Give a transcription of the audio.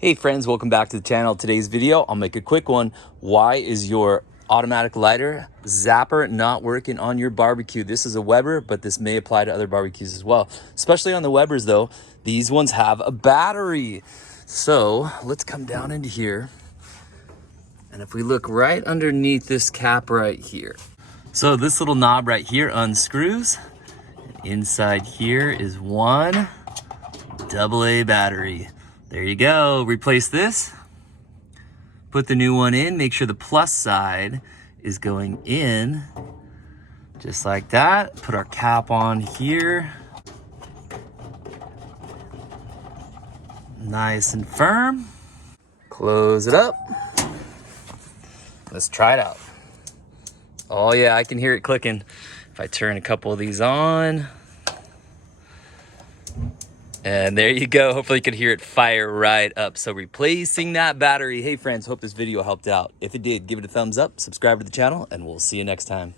Hey friends, welcome back to the channel. Today's video, I'll make a quick one. Why is your automatic lighter zapper not working on your barbecue? This is a Weber, but this may apply to other barbecues as well. Especially on the Webers though, these ones have a battery. So let's come down into here. And if we look right underneath this cap right here. So this little knob right here unscrews. Inside here is one AA battery. There you go. Replace this. Put the new one in. Make sure the plus side is going in. Just like that. Put our cap on here. Nice and firm. Close it up. Let's try it out. Oh yeah, I can hear it clicking. If I turn a couple of these on. And there you go. Hopefully you could hear it fire right up. So replacing that battery. Hey friends, hope this video helped out. If it did, give it a thumbs up, subscribe to the channel, and we'll see you next time.